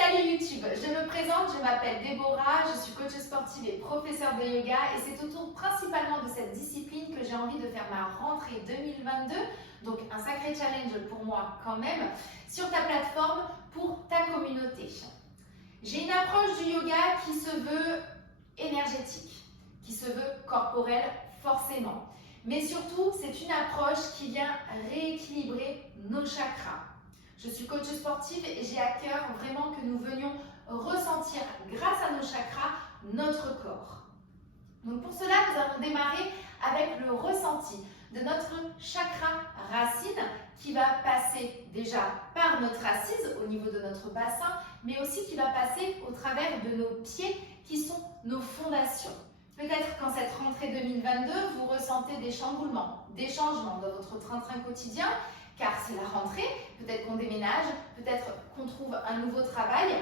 Salut YouTube, je me présente, je m'appelle Déborah, je suis coach sportive et professeure de yoga et c'est autour principalement de cette discipline que j'ai envie de faire ma rentrée 2022, donc un sacré challenge pour moi quand même, sur ta plateforme pour ta communauté. J'ai une approche du yoga qui se veut énergétique, qui se veut corporelle forcément, mais surtout c'est une approche qui vient rééquilibrer nos chakras. Je suis coach sportive et j'ai à cœur vraiment que nous venions ressentir, grâce à nos chakras, notre corps. Donc pour cela, nous allons démarrer avec le ressenti de notre chakra racine qui va passer déjà par notre assise au niveau de notre bassin, mais aussi qui va passer au travers de nos pieds qui sont nos fondations. Peut-être qu'en cette rentrée 2022, vous ressentez des chamboulements, des changements dans votre train-train quotidien, car c'est la rentrée, peut-être qu'on déménage, peut-être qu'on trouve un nouveau travail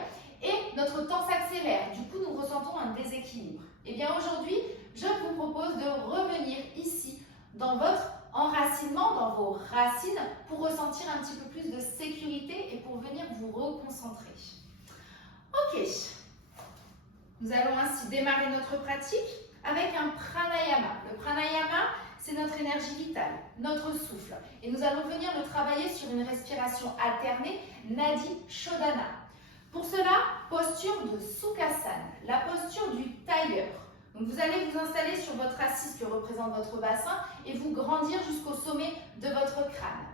et notre temps s'accélère. Du coup, nous ressentons un déséquilibre. Et bien aujourd'hui, je vous propose de revenir ici dans votre enracinement, dans vos racines, pour ressentir un petit peu plus de sécurité et pour venir vous reconcentrer. Ok, nous allons ainsi démarrer notre pratique avec un pranayama. Le pranayama, c'est notre énergie vitale, notre souffle. Et nous allons venir le travailler sur une respiration alternée, Nadi Shodhana. Pour cela, posture de Sukhasana, la posture du tailleur. Donc vous allez vous installer sur votre assise que représente votre bassin et vous grandir jusqu'au sommet de votre crâne.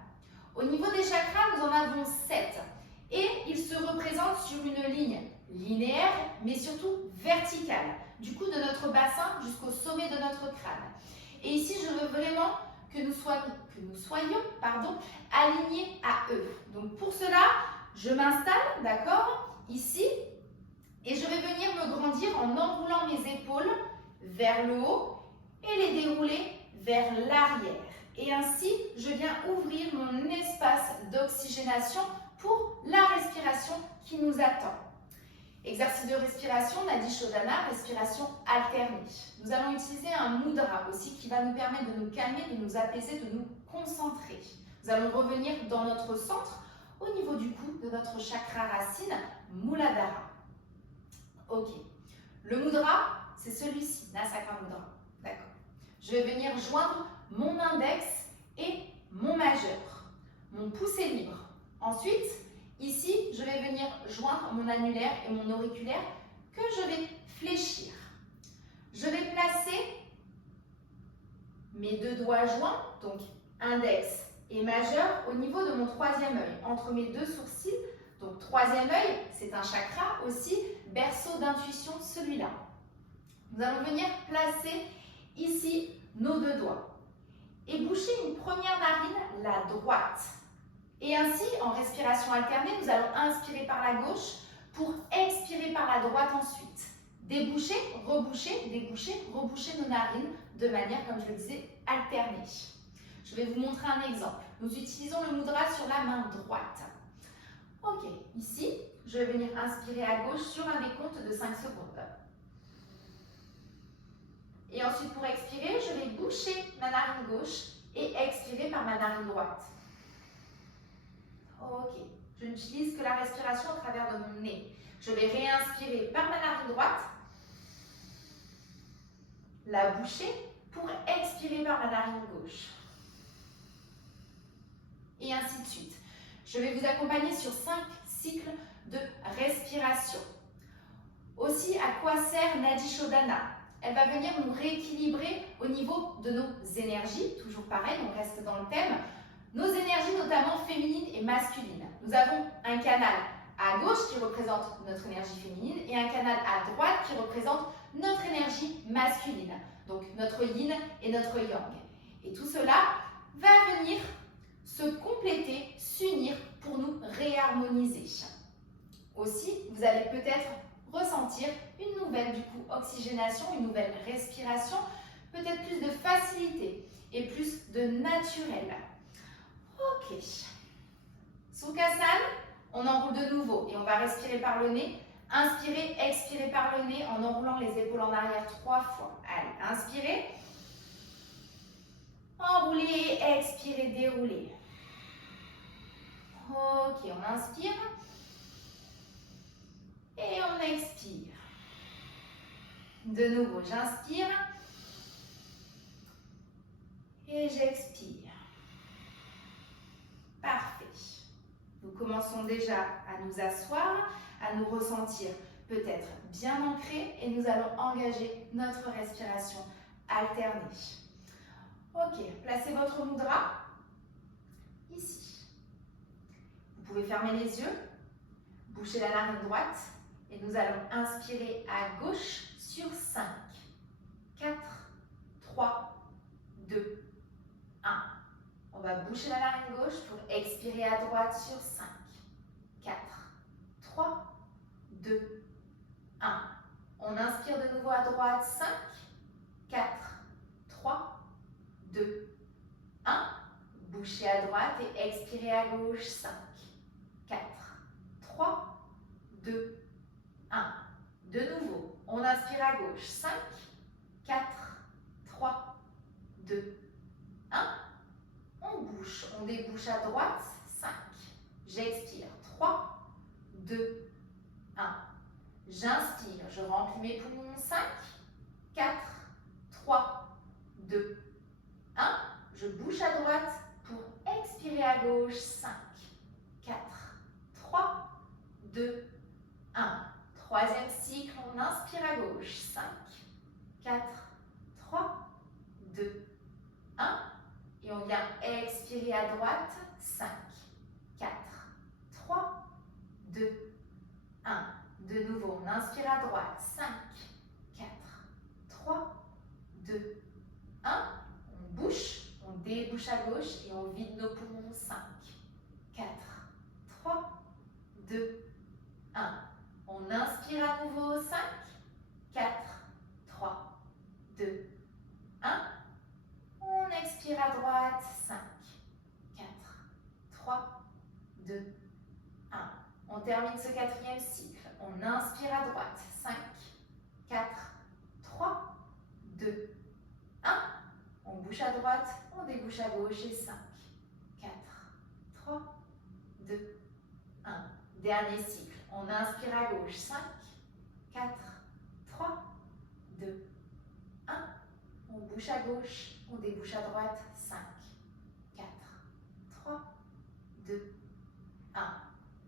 Au niveau des chakras, nous en avons 7 et ils se représentent sur une ligne linéaire mais surtout verticale, du coup de notre bassin jusqu'au sommet de notre crâne. Et ici, je veux vraiment que nous soyons alignés à eux. Donc pour cela, je m'installe, d'accord, ici, et je vais venir me grandir en enroulant mes épaules vers le haut et les dérouler vers l'arrière. Et ainsi, je viens ouvrir mon espace d'oxygénation pour la respiration qui nous attend. Exercice de respiration, Nadi Shodhana, respiration alternée. Nous allons utiliser un mudra aussi qui va nous permettre de nous calmer, de nous apaiser, de nous concentrer. Nous allons revenir dans notre centre, au niveau du cou, de notre chakra racine, Muladhara. Ok. Le mudra, c'est celui-ci, Nasaka Mudra. D'accord. Je vais venir joindre mon index et mon majeur. Mon pouce est libre. Ensuite, ici, je vais venir joindre mon annulaire et mon auriculaire que je vais fléchir. Je vais placer mes deux doigts joints, donc index et majeur, au niveau de mon troisième œil, entre mes deux sourcils. Donc troisième œil, c'est un chakra aussi, berceau d'intuition, celui-là. Nous allons venir placer ici nos deux doigts et boucher une première narine, la droite. Et ainsi, en respiration alternée, nous allons inspirer par la gauche pour expirer par la droite ensuite. Déboucher, reboucher nos narines de manière, comme je le disais, alternée. Je vais vous montrer un exemple. Nous utilisons le mudra sur la main droite. Ok, ici, je vais venir inspirer à gauche sur un décompte de 5 secondes. Et ensuite, pour expirer, je vais boucher ma narine gauche et expirer par ma narine droite. Ok, je n'utilise que la respiration à travers de mon nez. Je vais réinspirer par ma narine droite, la boucher pour expirer par ma narine gauche. Et ainsi de suite. Je vais vous accompagner sur 5 cycles de respiration. Aussi, à quoi sert Nadi Shodhana? Elle va venir nous rééquilibrer au niveau de nos énergies. Toujours pareil, on reste dans le thème. Nos énergies, notamment féminines et masculines. Nous avons un canal à gauche qui représente notre énergie féminine et un canal à droite qui représente notre énergie masculine. Donc notre yin et notre yang. Et tout cela va venir se compléter, s'unir pour nous réharmoniser. Aussi, vous allez peut-être ressentir une nouvelle oxygénation, une nouvelle respiration, peut-être plus de facilité et plus de naturel. Ok. Sukhasana, on enroule de nouveau et on va respirer par le nez. Inspirez, expirez par le nez en enroulant les épaules en arrière 3 fois. Allez, inspirez. Enroulez, expirez, déroulez. Ok, on inspire. expire. De nouveau, j'inspire. Et j'expire. Parfait. Nous commençons déjà à nous asseoir, à nous ressentir peut-être bien ancrés et nous allons engager notre respiration alternée. Ok, placez votre mudra ici. Vous pouvez fermer les yeux, boucher la narine droite et nous allons inspirer à gauche sur 5, 4, 3, 2, 1. On va boucher la narine gauche pour expirer à droite sur 5, 4, 3, 2, 1. On inspire de nouveau à droite, 5, 4, 3, 2, 1. Bouchez à droite et expirez à gauche, 5, 4, 3, 2, 1. De nouveau, on inspire à gauche, 5, 4, 3, 2, 1. On bouche, on débouche à droite, 5. J'expire, 3, 2, 1. J'inspire, je remplis mes poumons, 5, 4, 3, 2, 1. Je bouche à droite pour expirer à gauche, 5, 4, 3, 2, 1. Troisième cycle, on inspire à gauche, 5, 4, 3, 2, 1. Et on vient expirer à droite, 5, 4, 3, 2, 1. De nouveau, on inspire à droite, 5, 4, 3, 2, 1. On bouche, on débouche à gauche et on vide nos poumons, 5, 4, 3, 2, 1. On inspire à nouveau, 5, 4, 3, 2, 1. On expire à droite, 5, 4, 3, 2, 1. On termine ce quatrième cycle. On inspire à droite, 5, 4, 3, 2, 1. On bouche à droite, on débouche à gauche et 5, 4, 3, 2, 1. Dernier cycle. On inspire à gauche, 5, 4, 3, 2, 1. On bouche à gauche, on débouche à droite, 5, 4, 3, 2, 1.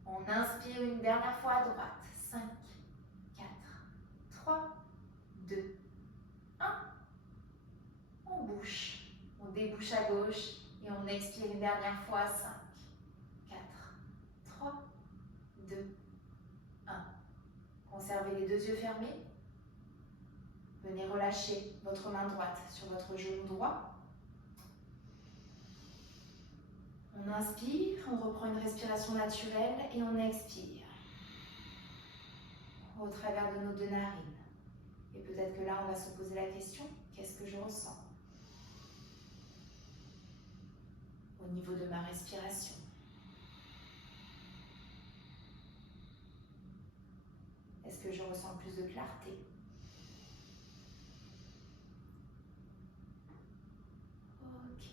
On inspire une dernière fois à droite, 5, 4, 3, 2, 1. On bouche, on débouche à gauche et on expire une dernière fois, 5, 4, 3, 2, 1. Conservez les deux yeux fermés. Venez relâcher votre main droite sur votre genou droit. On inspire, on reprend une respiration naturelle et on expire au travers de nos deux narines. Et peut-être que là, on va se poser la question, qu'est-ce que je ressens au niveau de ma respiration? Est-ce que je ressens plus de clarté? Ok.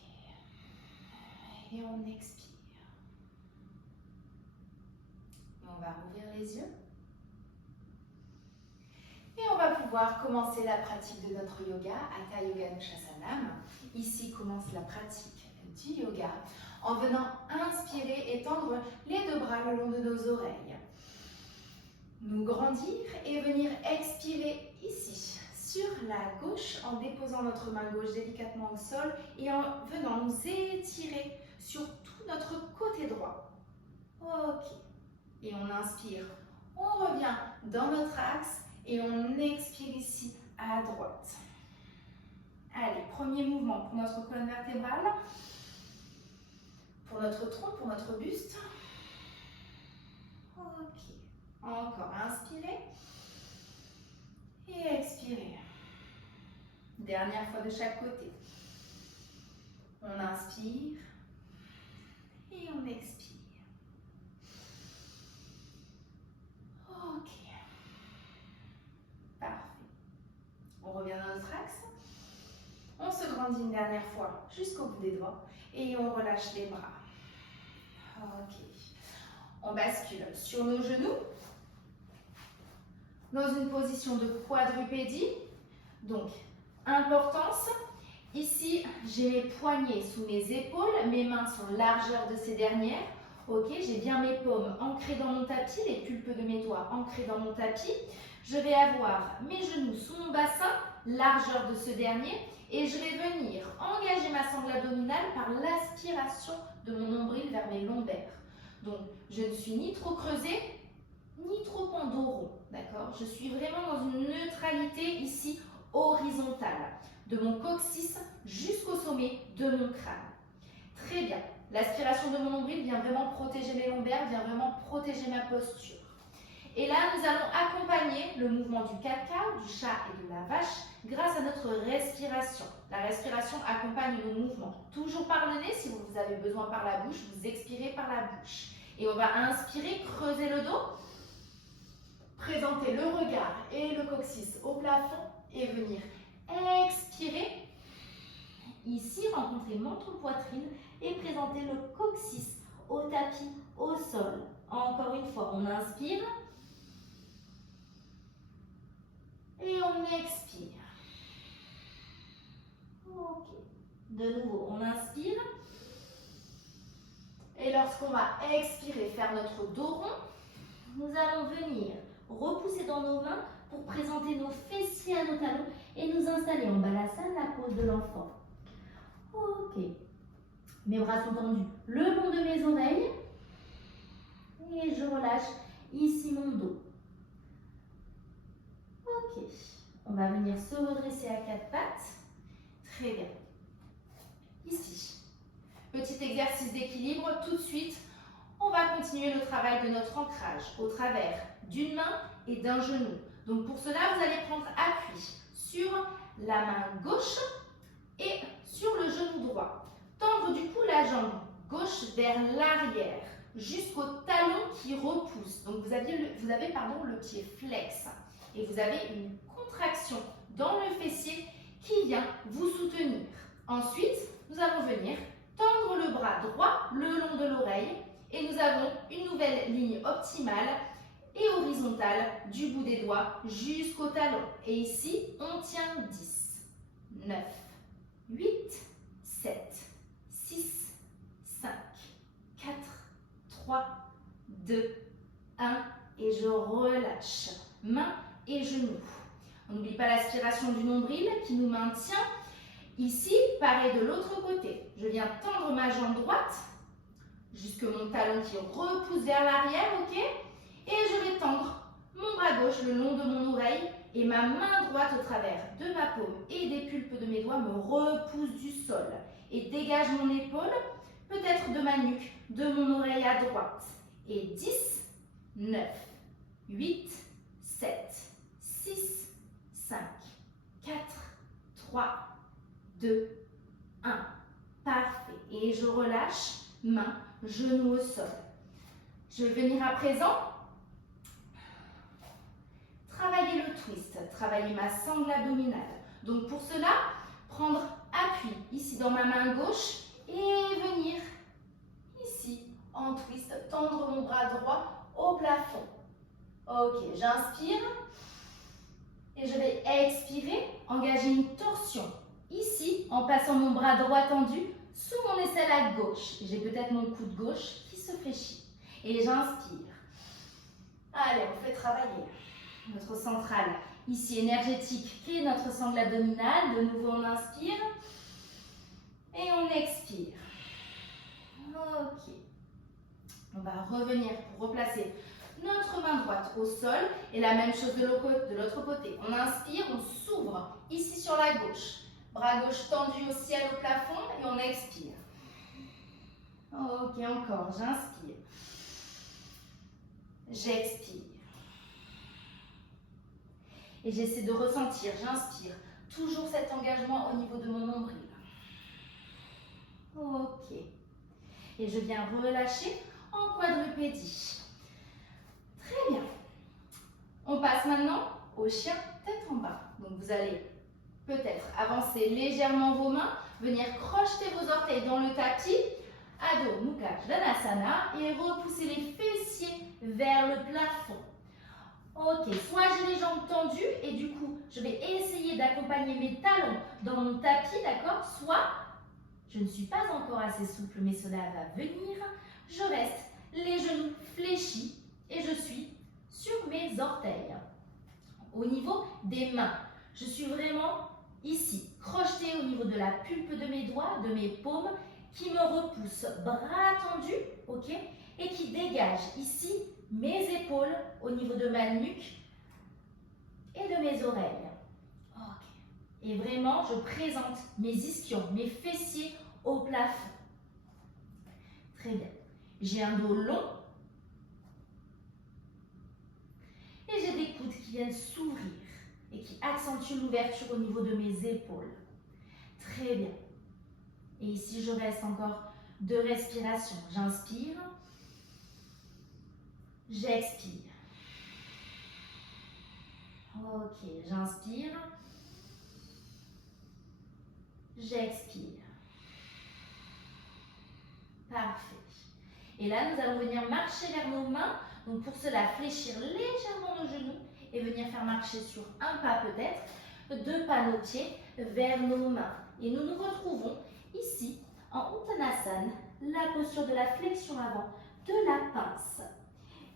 Et on expire. Et on va rouvrir les yeux. Et on va pouvoir commencer la pratique de notre yoga, Hatha Yoga Nushasanam. Ici commence la pratique du yoga en venant inspirer et tendre les deux bras le long de nos oreilles. Nous grandir et venir expirer ici, sur la gauche, en déposant notre main gauche délicatement au sol et en venant nous étirer sur tout notre côté droit. Ok. Et on inspire, on revient dans notre axe et on expire ici à droite. Allez, premier mouvement pour notre colonne vertébrale, pour notre tronc, pour notre buste. Ok. Encore, inspirez et expirez. Dernière fois de chaque côté. On inspire et on expire. Ok. Parfait. On revient dans notre axe. On se grandit une dernière fois jusqu'au bout des doigts et on relâche les bras. Ok. On bascule sur nos genoux. dans une position de quadrupédie. Donc, importance. Ici, j'ai mes poignets sous mes épaules, mes mains sont largeur de ces dernières. Ok, j'ai bien mes paumes ancrées dans mon tapis, les pulpes de mes doigts ancrés dans mon tapis. Je vais avoir mes genoux sous mon bassin, largeur de ce dernier, et je vais venir engager ma sangle abdominale par l'aspiration de mon nombril vers mes lombaires. Donc, je ne suis ni trop creusée, ni trop en dos rond, d'accord? Je suis vraiment dans une neutralité ici horizontale, de mon coccyx jusqu'au sommet de mon crâne. Très bien. L'aspiration de mon nombril vient vraiment protéger mes lombaires, vient vraiment protéger ma posture. Et là, nous allons accompagner le mouvement du caca, du chat et de la vache grâce à notre respiration. La respiration accompagne nos mouvements. Toujours par le nez, si vous avez besoin par la bouche, vous expirez par la bouche. Et on va inspirer, creuser le dos, présenter le regard et le coccyx au plafond et venir expirer. Ici, rencontrer menton-poitrine et présenter le coccyx au tapis, au sol. Encore une fois, on inspire et on expire. Ok. De nouveau, on inspire. Et lorsqu'on va expirer, faire notre dos rond, nous allons venir repousser dans nos mains pour présenter nos fessiers à nos talons et nous installer en balasane, la pose de l'enfant. Ok. Mes bras sont tendus le long de mes oreilles et je relâche ici mon dos. Ok. On va venir se redresser à quatre pattes. Très bien. Ici. Petit exercice d'équilibre. Tout de suite, on va continuer le travail de notre ancrage au travers d'une main et d'un genou. Donc pour cela, vous allez prendre appui sur la main gauche et sur le genou droit. Tendre du coup la jambe gauche vers l'arrière jusqu'au talon qui repousse. Donc vous avez le pied flex et vous avez une contraction dans le fessier qui vient vous soutenir. Ensuite, nous allons venir tendre le bras droit le long de l'oreille et nous avons une nouvelle ligne optimale et horizontale du bout des doigts jusqu'au talon. Et ici, on tient 10, 9, 8, 7, 6, 5, 4, 3, 2, 1 et je relâche. Main et genoux. On n'oublie pas l'aspiration du nombril qui nous maintient. Ici, pareil de l'autre côté. Je viens tendre ma jambe droite jusque mon talon qui repousse vers l'arrière, ok? Et je vais tendre mon bras gauche le long de mon oreille et ma main droite au travers de ma paume et des pulpes de mes doigts me repousse du sol et dégage mon épaule, peut-être de ma nuque, de mon oreille à droite. Et 10, 9, 8, 7, 6, 5, 4, 3, 2, 1. Parfait. Et je relâche, main, genou au sol. Je vais venir à présent travailler le twist, travailler ma sangle abdominale. Donc pour cela, prendre appui ici dans ma main gauche et venir ici en twist, tendre mon bras droit au plafond. Ok, j'inspire et je vais expirer, engager une torsion ici en passant mon bras droit tendu sous mon aisselle à gauche. J'ai peut-être mon coude gauche qui se fléchit. Et j'inspire. Allez, on fait travailler notre centrale ici énergétique qui est notre sangle abdominale. De nouveau, on inspire et on expire. Ok. On va revenir pour replacer notre main droite au sol et la même chose de l'autre côté. On inspire, on s'ouvre ici sur la gauche. Bras gauche tendu au ciel, au plafond et on expire. Ok, encore, j'inspire. J'expire. Et j'essaie de ressentir, j'inspire, toujours cet engagement au niveau de mon nombril. Ok. Et je viens relâcher en quadrupédie. Très bien. On passe maintenant au chien tête en bas. Donc vous allez peut-être avancer légèrement vos mains, venir crocheter vos orteils dans le tapis, Adho Mukha Svanasana et repousser les fessiers vers le plafond. Ok, soit j'ai les jambes tendues et du coup, je vais essayer d'accompagner mes talons dans mon tapis, d'accord? Soit je ne suis pas encore assez souple, mais cela va venir. Je reste les genoux fléchis et je suis sur mes orteils. Au niveau des mains, je suis vraiment ici, crochetée au niveau de la pulpe de mes doigts, de mes paumes, qui me repousse, bras tendus, ok, et qui dégage ici mes épaules au niveau de ma nuque et de mes oreilles. Ok. Et vraiment, je présente mes ischions, mes fessiers au plafond. Très bien. J'ai un dos long et j'ai des coudes qui viennent s'ouvrir et qui accentuent l'ouverture au niveau de mes épaules. Très bien. Et ici, je reste encore 2 respirations. J'inspire, j'expire. Ok, j'inspire, j'expire. Parfait. Et là, nous allons venir marcher vers nos mains. Donc pour cela, fléchir légèrement nos genoux et venir faire marcher sur un pas peut-être, 2 pas nos pieds vers nos mains. Et nous nous retrouvons ici en Uttanasana, la posture de la flexion avant, de la pince.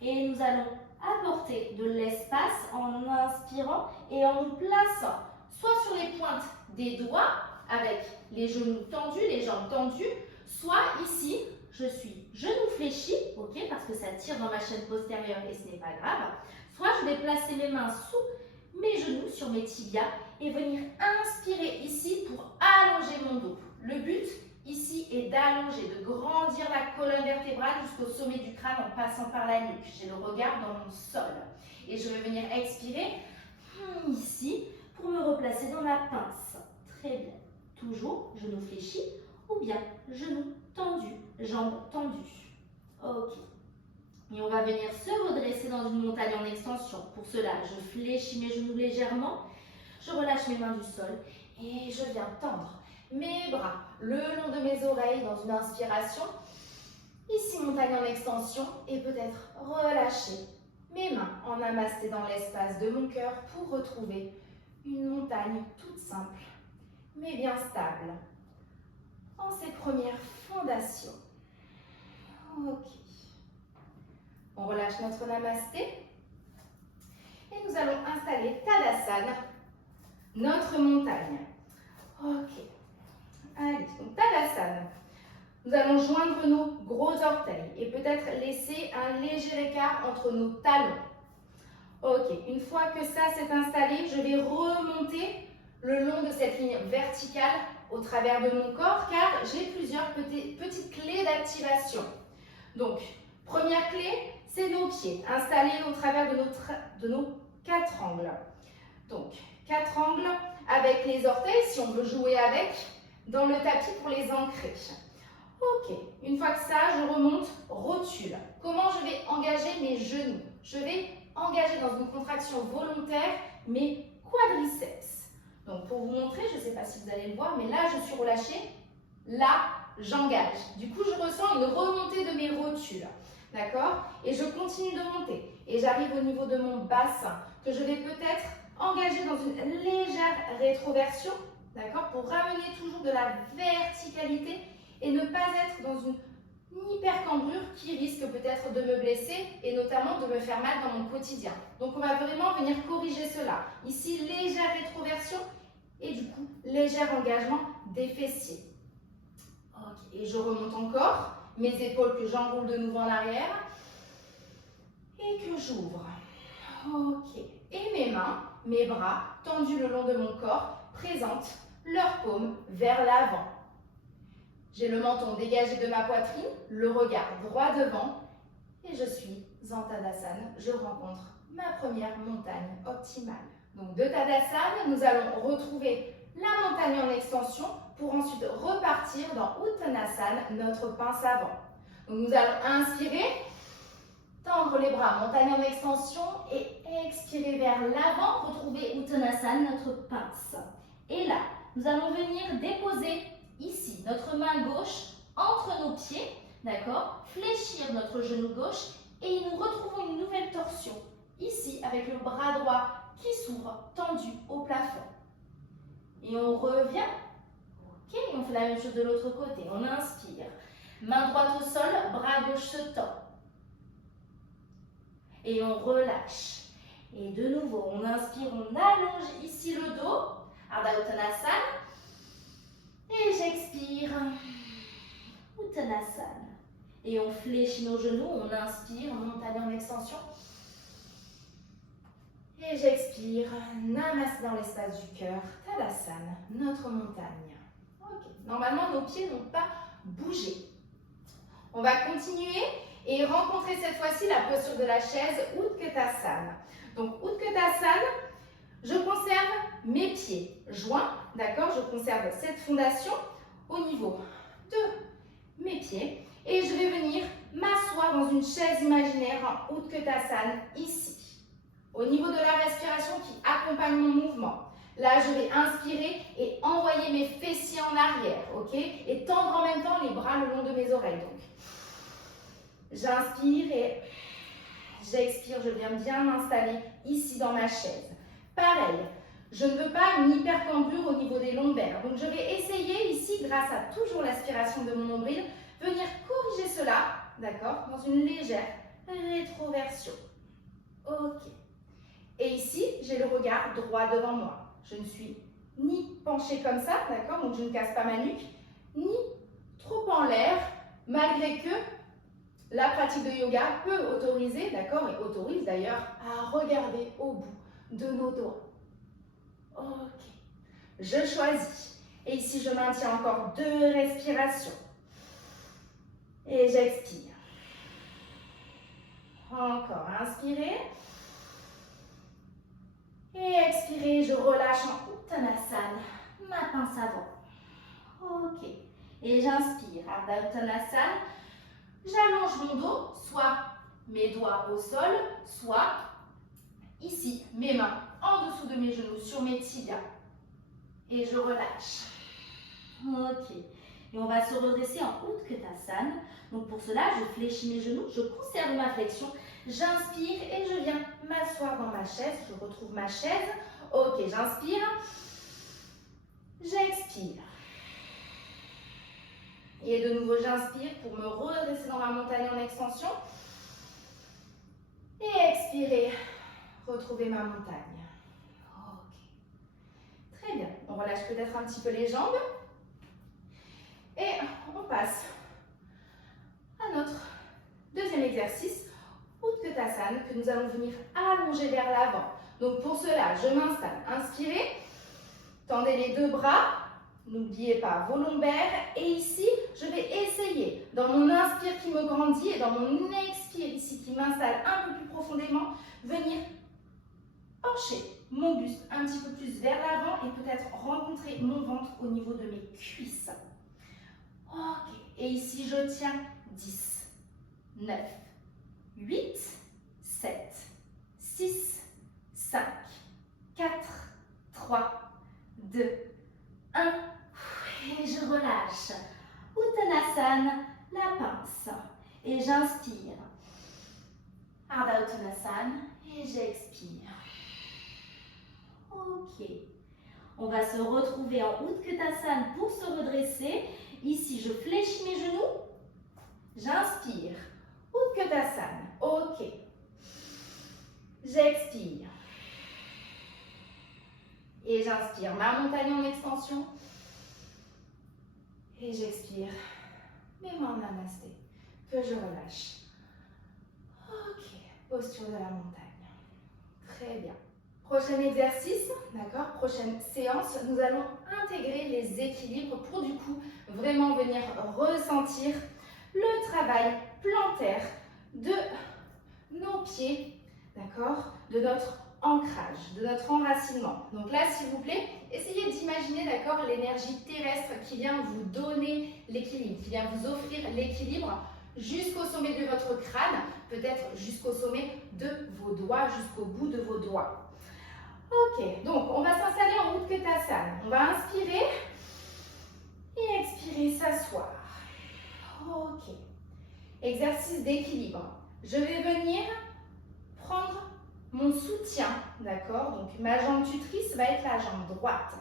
Et nous allons apporter de l'espace en inspirant et en nous plaçant soit sur les pointes des doigts avec les genoux tendus, les jambes tendues, soit ici, je suis genoux fléchis, ok, parce que ça tire dans ma chaîne postérieure et ce n'est pas grave. Soit je vais placer mes mains sous mes genoux, sur mes tibias et venir inspirer ici pour allonger mon dos. Le but ici est d'allonger, de grandir la colonne vertébrale jusqu'au sommet du crâne en passant par la nuque. J'ai le regard dans mon sol. Et je vais venir expirer ici pour me replacer dans la pince. Très bien. Toujours genoux fléchis ou bien genoux tendus, jambes tendues. Ok. Et on va venir se redresser dans une montagne en extension. Pour cela, je fléchis mes genoux légèrement, je relâche mes mains du sol et je viens tendre mes bras le long de mes oreilles dans une inspiration. Ici, montagne en extension et peut-être relâcher mes mains en namasté dans l'espace de mon cœur pour retrouver une montagne toute simple mais bien stable en ses premières fondations. Ok. On relâche notre namasté et nous allons installer Tadasana, notre montagne. Ok. Allez, donc Tadasana. Nous allons joindre nos gros orteils et peut-être laisser un léger écart entre nos talons. Ok, une fois que ça s'est installé, je vais remonter le long de cette ligne verticale au travers de mon corps car j'ai plusieurs petites clés d'activation. Donc, première clé, c'est nos pieds installés au travers de nos 4 angles. Donc, 4 angles avec les orteils, si on veut jouer avec, dans le tapis pour les ancrer. Ok, une fois que ça, je remonte, rotule. Comment je vais engager mes genoux? Je vais engager dans une contraction volontaire mes quadriceps. Donc pour vous montrer, je ne sais pas si vous allez le voir, mais là je suis relâchée, là j'engage. Du coup je ressens une remontée de mes rotules. D'accord? Et je continue de monter. Et j'arrive au niveau de mon bassin, que je vais peut-être engager dans une légère rétroversion. D'accord? Pour ramener toujours de la verticalité et ne pas être dans une hypercambrure qui risque peut-être de me blesser et notamment de me faire mal dans mon quotidien. Donc on va vraiment venir corriger cela. Ici, légère rétroversion et du coup, léger engagement des fessiers. Okay. Et je remonte encore, mes épaules que j'enroule de nouveau en arrière et que j'ouvre. Ok. Et mes mains, mes bras tendus le long de mon corps présentent leurs paumes vers l'avant. J'ai le menton dégagé de ma poitrine, le regard droit devant et je suis en Tadasana. Je rencontre ma première montagne optimale. Donc de Tadasana, nous allons retrouver la montagne en extension pour ensuite repartir dans Uttanasana, notre pince avant. Donc nous allons inspirer, tendre les bras, montagne en extension et expirer vers l'avant, retrouver Uttanasana, notre pince. Et là, nous allons venir déposer ici, notre main gauche entre nos pieds, d'accord? Fléchir notre genou gauche et nous retrouvons une nouvelle torsion ici avec le bras droit qui s'ouvre, tendu au plafond. Et on revient. Ok, et on fait la même chose de l'autre côté. On inspire. Main droite au sol, bras gauche se tend. Et on relâche. Et de nouveau, on inspire, on allonge ici le dos. Ardha Uttanasana. Et j'expire. Uttanasana. Et on fléchit nos genoux, on inspire, montagne en extension. Et j'expire, Namaste dans l'espace du cœur, Tadasana, notre montagne. Ok, normalement nos pieds n'ont pas bougé. On va continuer et rencontrer cette fois-ci la posture de la chaise Utkatasana. Donc Utkatasana, je conserve mes pieds joints, d'accord? Je conserve cette fondation au niveau de mes pieds. Et je vais venir m'asseoir dans une chaise imaginaire en Utkatasana ici. Au niveau de la respiration qui accompagne mon mouvement. Là, je vais inspirer et envoyer mes fessiers en arrière, ok? Et tendre en même temps les bras le long de mes oreilles. Donc, j'inspire et j'expire. Je viens bien m'installer ici dans ma chaise. Pareil, je ne veux pas une hypercambrure au niveau des lombaires. Donc, je vais essayer ici, grâce à toujours l'aspiration de mon nombril, venir corriger cela, d'accord, dans une légère rétroversion. Ok. Et ici, j'ai le regard droit devant moi. Je ne suis ni penchée comme ça, d'accord, donc je ne casse pas ma nuque, ni trop en l'air, malgré que la pratique de yoga peut autoriser, d'accord, et autorise d'ailleurs à regarder au bout de nos doigts. Ok. Je choisis. Et ici, je maintiens encore 2 respirations. Et j'expire. Encore, inspirez. Et expirez, je relâche en Uttanasana, ma pince avant. Ok. Et j'inspire, Ardha Uttanasana. J'allonge mon dos, soit mes doigts au sol, soit ici, mes mains en dessous de mes genoux, sur mes tibias. Et je relâche. Ok. Et on va se redresser en Utkatasana. Donc pour cela, je fléchis mes genoux, je conserve ma flexion. J'inspire et je viens m'asseoir dans ma chaise. Je retrouve ma chaise. Ok, j'inspire. J'expire. Et de nouveau, j'inspire pour me redresser dans ma montagne en extension. Et expirer. Retrouver ma montagne. Ok. Très bien. On relâche peut-être un petit peu les jambes. Et on passe à notre deuxième exercice, Utkatasana, que nous allons venir allonger vers l'avant. Donc pour cela, je m'installe. Inspirez, tendez les 2 bras, n'oubliez pas vos lombaires. Et ici, je vais essayer, dans mon inspire qui me grandit et dans mon expire ici qui m'installe un peu plus profondément, venir pencher mon buste un petit peu plus vers l'avant et peut-être rencontrer mon ventre au niveau de mes cuisses. Ok, et ici je tiens 10, 9, 8, 7, 6, 5, 4, 3, 2, 1. Et je relâche. Uttanasana, la pince. Et j'inspire. Ardha Uttanasana et j'expire. Ok. On va se retrouver en Utkatasana pour se redresser. Ici, je fléchis mes genoux. J'inspire. Utkatasana. Ok. J'expire. Et j'inspire ma montagne en extension. Et j'expire. Mes mains en namasté. Que je relâche. Ok. Posture de la montagne. Très bien. Prochain exercice, d'accord, prochaine séance, nous allons intégrer les équilibres pour du coup vraiment venir ressentir le travail plantaire de nos pieds, d'accord, de notre ancrage, de notre enracinement. Donc là, s'il vous plaît, essayez d'imaginer, d'accord, l'énergie terrestre qui vient vous donner l'équilibre, qui vient vous offrir l'équilibre jusqu'au sommet de votre crâne, peut-être jusqu'au sommet de vos doigts, jusqu'au bout de vos doigts. Ok, donc on va s'installer en Utkatasana. On va inspirer et expirer, s'asseoir. Ok. Exercice d'équilibre. Je vais venir prendre mon soutien, d'accord? Donc ma jambe tutrice va être la jambe droite,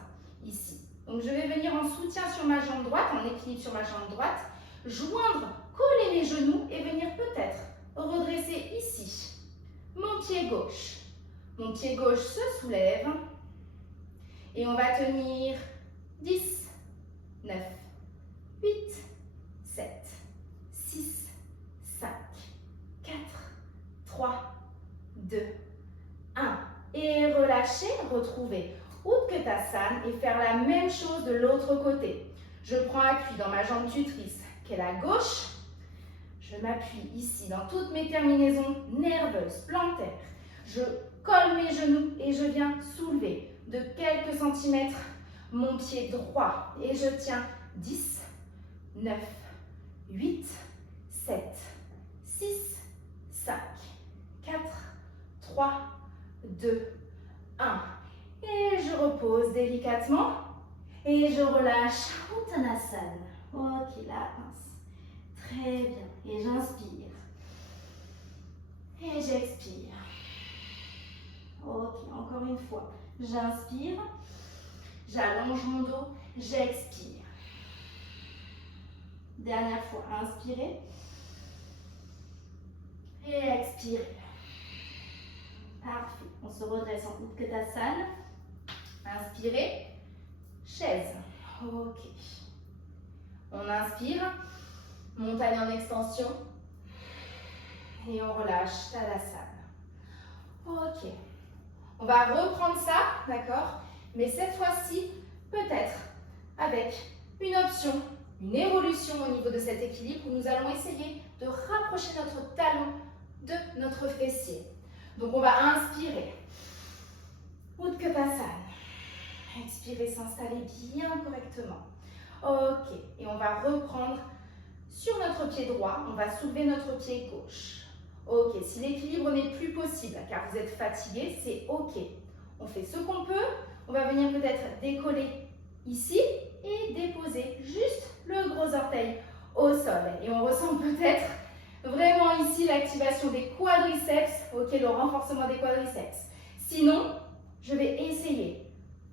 ici. Donc je vais venir en soutien sur ma jambe droite, en équilibre sur ma jambe droite, joindre, coller mes genoux et venir peut-être redresser ici mon pied gauche. Mon pied gauche se soulève et on va tenir 10, 9, 8, 7, 6, 5, 4, 3, 2, 1. Et relâchez, retrouvez Utkatasana et faire la même chose de l'autre côté. Je prends appui dans ma jambe tutrice qui est la gauche. Je m'appuie ici dans toutes mes terminaisons nerveuses, plantaires. Je colle mes genoux et je viens soulever de quelques centimètres mon pied droit. Et je tiens 10, 9, 8, 7, 6, 5, 4, 3, 2, 1. Et je repose délicatement et je relâche Uttanasana. Ok, la pince. Très bien. Et j'inspire. Et j'expire. Ok, encore une fois. J'inspire. J'allonge mon dos. J'expire. Dernière fois. Inspirez. Et expirez. Parfait. On se redresse en Utkatasana. Inspirez. Chaise. Ok. On inspire. Montagne en extension. Et on relâche Tadasana. Ok. On va reprendre ça, d'accord? Mais cette fois-ci, peut-être avec une option, une évolution au niveau de cet équilibre où nous allons essayer de rapprocher notre talon de notre fessier. Donc on va inspirer. Utkatasana. Expirez, s'installer bien correctement. Ok. Et on va reprendre sur notre pied droit. On va soulever notre pied gauche. Ok. Si l'équilibre n'est plus possible car vous êtes fatigué, c'est ok. On fait ce qu'on peut. On va venir peut-être décoller ici et déposer juste le gros orteil au sol. Et on ressent peut-être vraiment ici l'activation des quadriceps, ok, le renforcement des quadriceps. Sinon, je vais essayer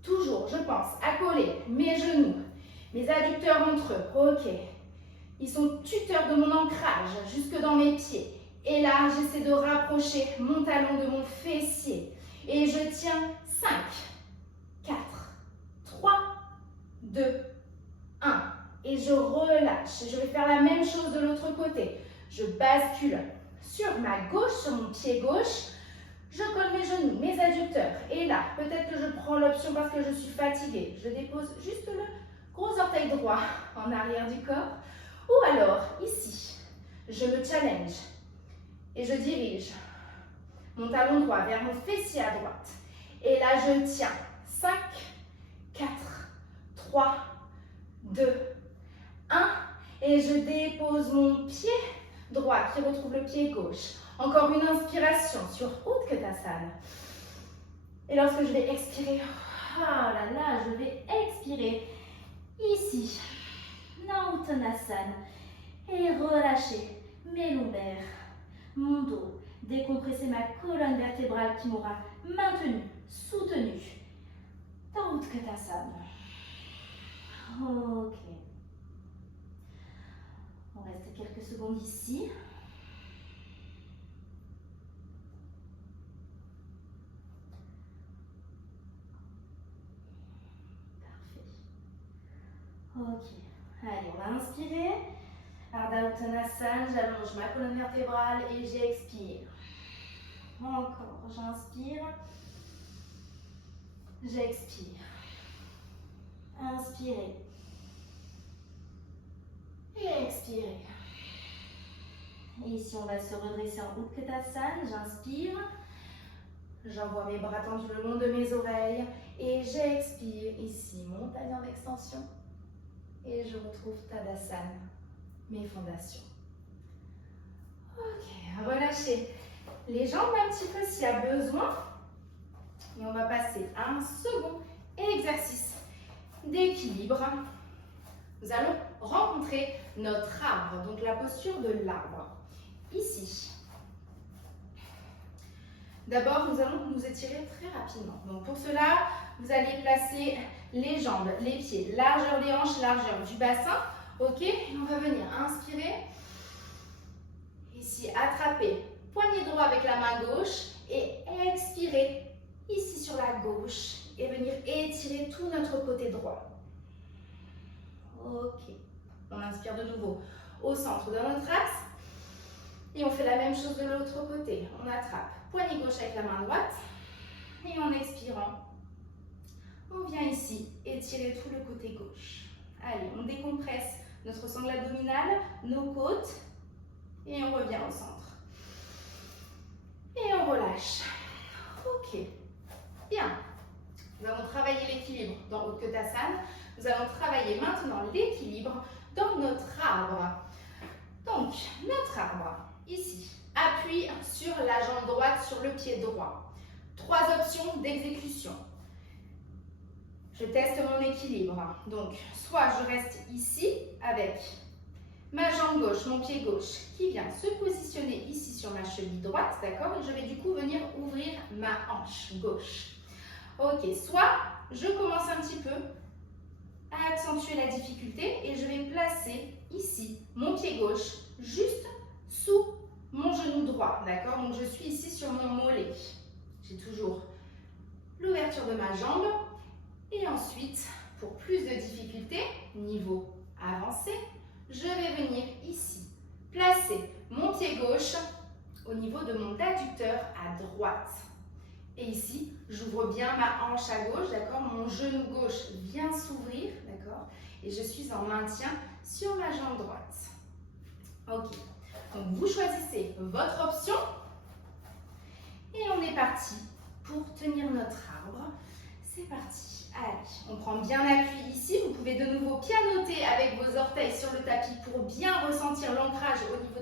toujours, je pense, à coller mes genoux, mes adducteurs entre eux, ok. Ils sont tuteurs de mon ancrage jusque dans mes pieds. Et là, j'essaie de rapprocher mon talon de mon fessier. Et je tiens 5, 4, 3, 2, 1. Et je relâche. Je vais faire la même chose de l'autre côté. Je bascule sur ma gauche, sur mon pied gauche. Je colle mes genoux, mes adducteurs. Et là, peut-être que je prends l'option parce que je suis fatiguée. Je dépose juste le gros orteil droit en arrière du corps. Ou alors, ici, je me challenge et je dirige mon talon droit vers mon fessier à droite. Et là, je tiens 5, 4, 3, 2, 1. Et je dépose mon pied droit qui retrouve le pied gauche. Encore une inspiration sur Utkatasana. Et lorsque je vais expirer, oh là là, je vais expirer ici, dans Uttanasana. Et relâcher mes lombaires, mon dos. Décompresser ma colonne vertébrale qui m'aura maintenu, soutenu dans Utkatasana. Ok. On reste quelques secondes ici. Parfait. Ok. Allez, on va inspirer. Ardha Uttanasana, j'allonge ma colonne vertébrale et j'expire. Encore, j'inspire. J'expire. Inspirez. Et expirez. Et ici, on va se redresser en Utkatasana. J'inspire. J'envoie mes bras tendus le long de mes oreilles. Et j'expire. Ici, montagne en extension. Et je retrouve Tadasana, mes fondations. Ok, relâchez les jambes un petit peu s'il y a besoin. Et on va passer à un second exercice d'équilibre. Nous allons rencontrer notre arbre, donc la posture de l'arbre. Ici, D'abord, nous allons nous étirer très rapidement. Donc pour cela, vous allez placer les jambes, les pieds, largeur des hanches, largeur du bassin. Ok, et on va venir inspirer. Ici, attraper poignet droit avec la main gauche et expirer ici sur la gauche et venir étirer tout notre côté droit. Ok, on inspire de nouveau au centre de notre axe et on fait la même chose de l'autre côté. On attrape poignet gauche avec la main droite et en expirant, on vient ici étirer tout le côté gauche. Allez, on décompresse notre sangle abdominale, nos côtes et on revient au centre. Et on relâche. Ok, bien. Nous avons travaillé l'équilibre dans Utkatasana. Nous allons travailler maintenant l'équilibre dans notre arbre. Donc, notre arbre, ici, appuie sur la jambe droite, sur le pied droit. 3 options d'exécution. Je teste mon équilibre. Donc, soit je reste ici avec ma jambe gauche, mon pied gauche qui vient se positionner ici sur ma cheville droite, d'accord? Et je vais du coup venir ouvrir ma hanche gauche. Ok, soit je commence un petit peu à accentuer la difficulté et je vais placer ici mon pied gauche juste sous mon genou droit, d'accord? Donc je suis ici sur mon mollet. J'ai toujours l'ouverture de ma jambe et ensuite, pour plus de difficulté, niveau avancé, je vais venir ici placer mon pied gauche au niveau de mon adducteur à droite. Et ici, j'ouvre bien ma hanche à gauche, d'accord? Mon genou gauche vient s'ouvrir, d'accord? Et je suis en maintien sur ma jambe droite. Ok. Donc, vous choisissez votre option. Et on est parti pour tenir notre arbre. C'est parti. Allez, on prend bien appui ici. Vous pouvez de nouveau pianoter avec vos orteils sur le tapis pour bien ressentir l'ancrage au niveau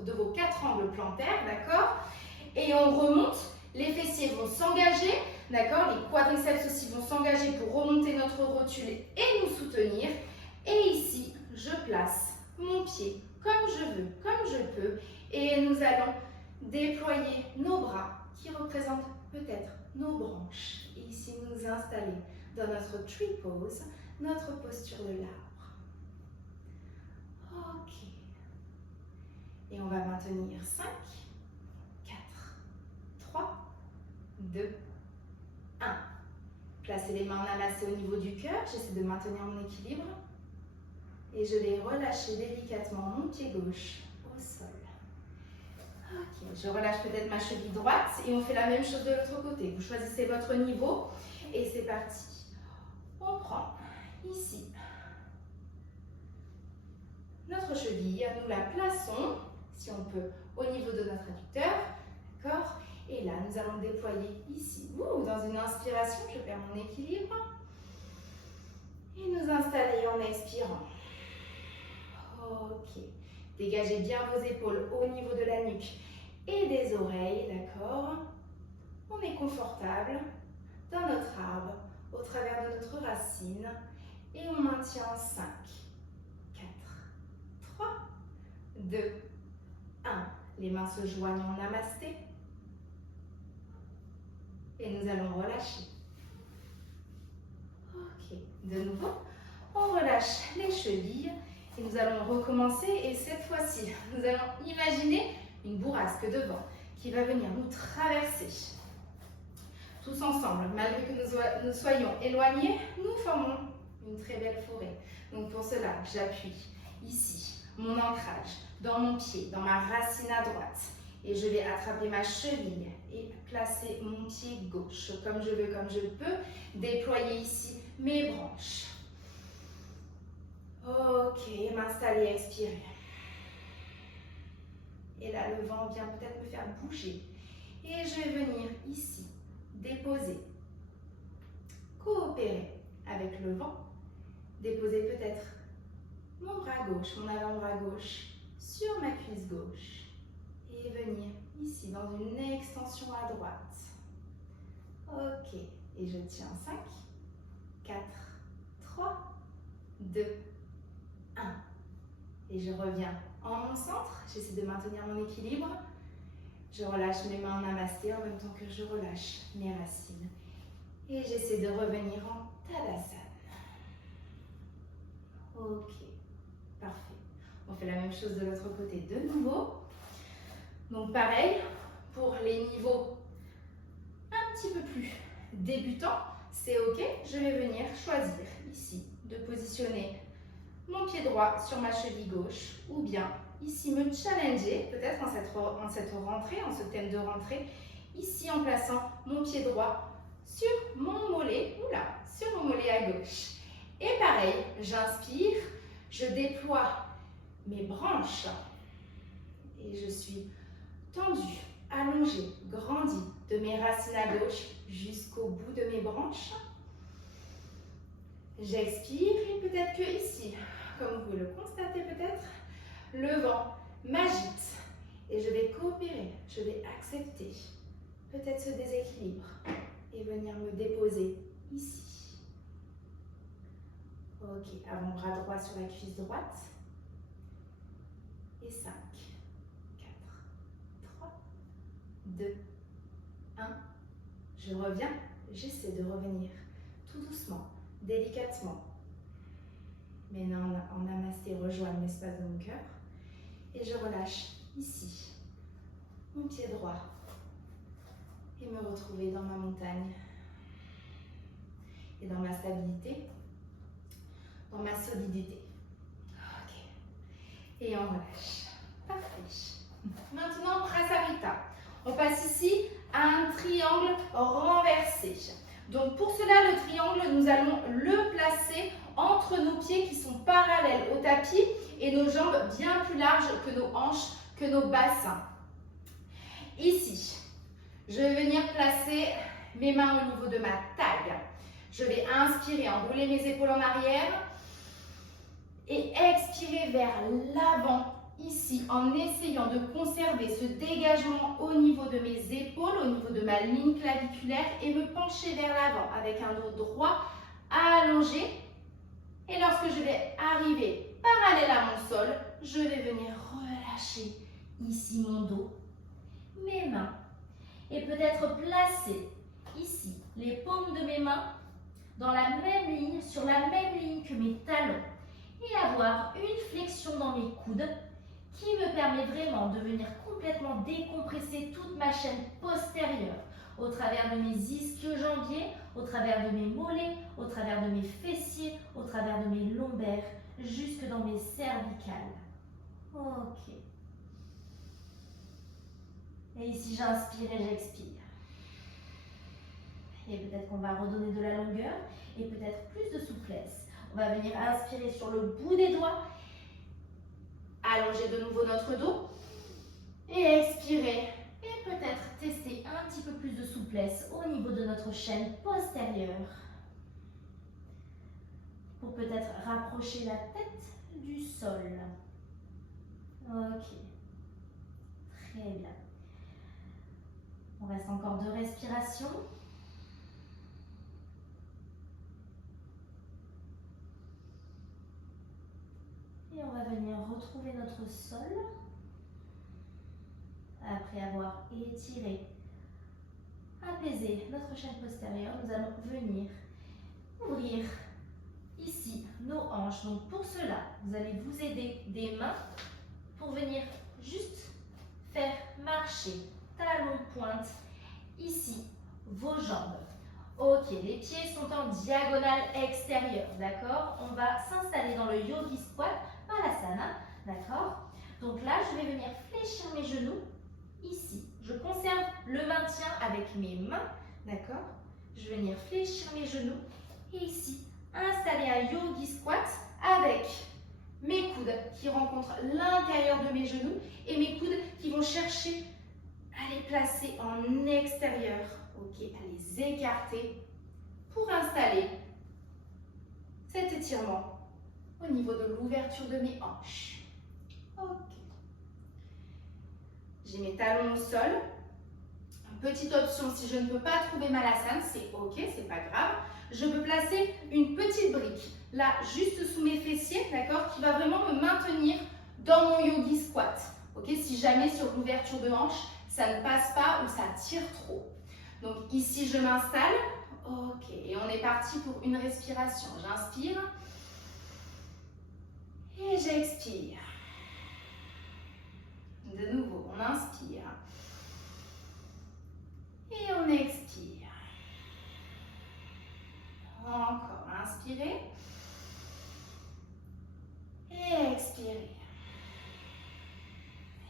de vos 4 angles plantaires, d'accord? Et on remonte. Les fessiers vont s'engager, d'accord? Les quadriceps aussi vont s'engager pour remonter notre rotule et nous soutenir. Et ici, je place mon pied comme je veux, comme je peux. Et nous allons déployer nos bras qui représentent peut-être nos branches. Et ici, nous installer dans notre tree pose, notre posture de l'arbre. Ok. Et on va maintenir 5, 4, 3, 2, 1. Placez les mains en amassé au niveau du cœur. J'essaie de maintenir mon équilibre. Et je vais relâcher délicatement mon pied gauche au sol. Ok, je relâche peut-être ma cheville droite et on fait la même chose de l'autre côté. Vous choisissez votre niveau et c'est parti. On prend ici notre cheville, nous la plaçons, si on peut, au niveau de notre adducteur, d'accord? Et là, nous allons déployer ici. Dans une inspiration, je perds mon équilibre. Et nous installer en expirant. Ok. Dégagez bien vos épaules au niveau de la nuque et des oreilles, d'accord? On est confortable dans notre arbre, au travers de notre racine. Et on maintient 5, 4, 3, 2, 1. Les mains se joignent en namasté. Et nous allons relâcher. Ok, de nouveau, on relâche les chevilles et nous allons recommencer. Et cette fois-ci, nous allons imaginer une bourrasque de vent qui va venir nous traverser. Tous ensemble, malgré que nous soyons éloignés, nous formons une très belle forêt. Donc pour cela, j'appuie ici mon ancrage dans mon pied, dans ma racine à droite. Et je vais attraper ma cheville et placer mon pied gauche comme je veux, comme je peux. Déployer ici mes branches. Ok, m'installer, expirer. Et là, le vent vient peut-être me faire bouger. Et je vais venir ici, déposer, coopérer avec le vent. Déposer peut-être mon bras gauche, mon avant-bras gauche sur ma cuisse gauche. Et venir ici dans une extension à droite. Ok, et je tiens 5, 4, 3, 2, 1. Et je reviens en mon centre, j'essaie de maintenir mon équilibre. Je relâche mes mains en namasté en même temps que je relâche mes racines. Et j'essaie de revenir en Tadasana. Ok, parfait. On fait la même chose de l'autre côté de nouveau. Donc pareil, pour les niveaux un petit peu plus débutants, c'est ok. Je vais venir choisir ici de positionner mon pied droit sur ma cheville gauche ou bien ici me challenger, peut-être en cette rentrée, en ce thème de rentrée, ici en plaçant mon pied droit sur mon mollet, sur mon mollet à gauche. Et pareil, j'inspire, je déploie mes branches et je suis tendue, allongée, grandie de mes racines à gauche jusqu'au bout de mes branches. J'expire et peut-être que ici, comme vous pouvez le constater peut-être, le vent m'agite et je vais coopérer, je vais accepter peut-être ce déséquilibre et venir me déposer ici. Ok, avant-bras droit sur la cuisse droite. Et 5, 4, 3, 2, 1. Je reviens, j'essaie de revenir tout doucement, délicatement. Mes mains en namasté rejoignent l'espace de mon cœur. Et je relâche ici mon pied droit et me retrouver dans ma montagne et dans ma stabilité, dans ma solidité. Ok. Et on relâche. Parfait. Maintenant, Prasarita. On passe ici à un triangle renversé. Donc pour cela, le triangle, nous allons le placer entre nos pieds qui sont parallèles au tapis et nos jambes bien plus larges que nos hanches, que nos bassins. Ici, je vais venir placer mes mains au niveau de ma taille. Je vais inspirer, enrouler mes épaules en arrière et expirer vers l'avant ici en essayant de conserver ce dégagement au niveau de mes épaules, au niveau de ma ligne claviculaire et me pencher vers l'avant avec un dos droit allongé. Et lorsque je vais arriver parallèle à mon sol, je vais venir relâcher ici mon dos, mes mains et peut-être placer ici les paumes de mes mains dans la même ligne, sur la même ligne que mes talons et avoir une flexion dans mes coudes qui me permet vraiment de venir complètement décompresser toute ma chaîne postérieure au travers de mes ischio-jambiers, au travers de mes mollets, au travers de mes fessiers, au travers de mes lombaires, jusque dans mes cervicales. Ok. Et ici, j'inspire et j'expire. Et peut-être qu'on va redonner de la longueur et peut-être plus de souplesse. On va venir inspirer sur le bout des doigts, allonger de nouveau notre dos et expirer. Et peut-être tester un petit peu plus de souplesse au niveau de notre chaîne postérieure. Pour peut-être rapprocher la tête du sol. Ok. Très bien. On reste encore 2 respirations. Et on va venir retrouver notre sol. Après avoir étiré, apaisé notre chaîne postérieure, nous allons venir ouvrir ici nos hanches. Donc pour cela, vous allez vous aider des mains pour venir juste faire marcher talons pointe ici vos jambes. Ok, les pieds sont en diagonale extérieure, d'accord? On va s'installer dans le yogi squat, Malasana, d'accord? Donc là, je vais venir fléchir mes genoux ici. Je conserve le maintien avec mes mains, d'accord? Je vais venir fléchir mes genoux et ici, installer un yogi squat avec mes coudes qui rencontrent l'intérieur de mes genoux et mes coudes qui vont chercher à les placer en extérieur, ok, à les écarter pour installer cet étirement au niveau de l'ouverture de mes hanches. Ok. J'ai mes talons au sol. Petite option, si je ne peux pas trouver Malasana, c'est ok, c'est pas grave. Je peux placer une petite brique, là, juste sous mes fessiers, d'accord, qui va vraiment me maintenir dans mon yogi squat. Ok, si jamais sur l'ouverture de hanche, ça ne passe pas ou ça tire trop. Donc ici, je m'installe. Ok, et on est parti pour une respiration. J'inspire et j'expire. De nouveau, on inspire et on expire. Encore, inspirez et expirez.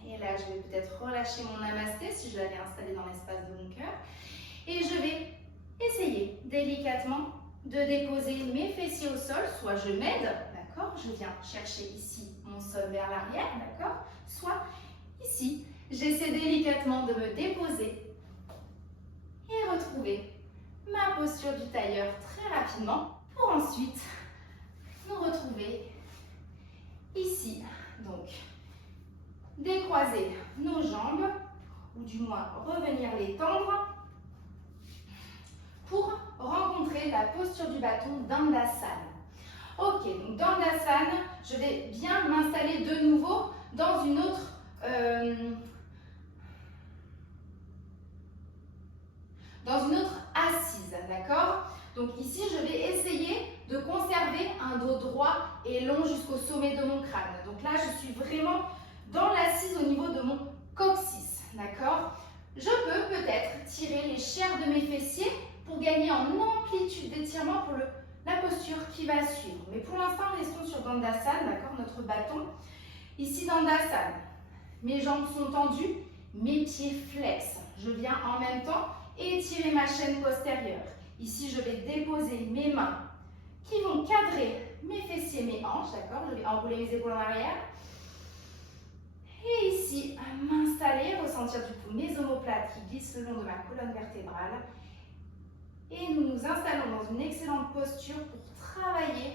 Et là, je vais peut-être relâcher mon namasté si je l'avais installé dans l'espace de mon cœur. Et je vais essayer délicatement de déposer mes fessiers au sol. Soit je m'aide, d'accord, je viens chercher ici mon sol vers l'arrière, d'accord. Soit ici, j'essaie délicatement de me déposer et retrouver ma posture du tailleur très rapidement pour ensuite nous retrouver ici. Donc, décroiser nos jambes, ou du moins revenir les tendre pour rencontrer la posture du bâton Dandasana. Ok, donc Dandasana, je vais bien m'installer de nouveau dans une autre assise, d'accord? Donc ici, je vais essayer de conserver un dos droit et long jusqu'au sommet de mon crâne. Donc là, je suis vraiment dans l'assise au niveau de mon coccyx, d'accord? Je peux peut-être tirer les chairs de mes fessiers pour gagner en amplitude d'étirement pour la posture qui va suivre. Mais pour l'instant, restons sur Dandasana, d'accord, notre bâton. Ici, Dandasana, mes jambes sont tendues, mes pieds flexent. Je viens en même temps étirer ma chaîne postérieure. Ici, je vais déposer mes mains qui vont cadrer mes fessiers, mes hanches, d'accord? Je vais enrouler mes épaules en arrière. Et ici, m'installer, ressentir du coup mes omoplates qui glissent le long de ma colonne vertébrale. Et nous nous installons dans une excellente posture pour travailler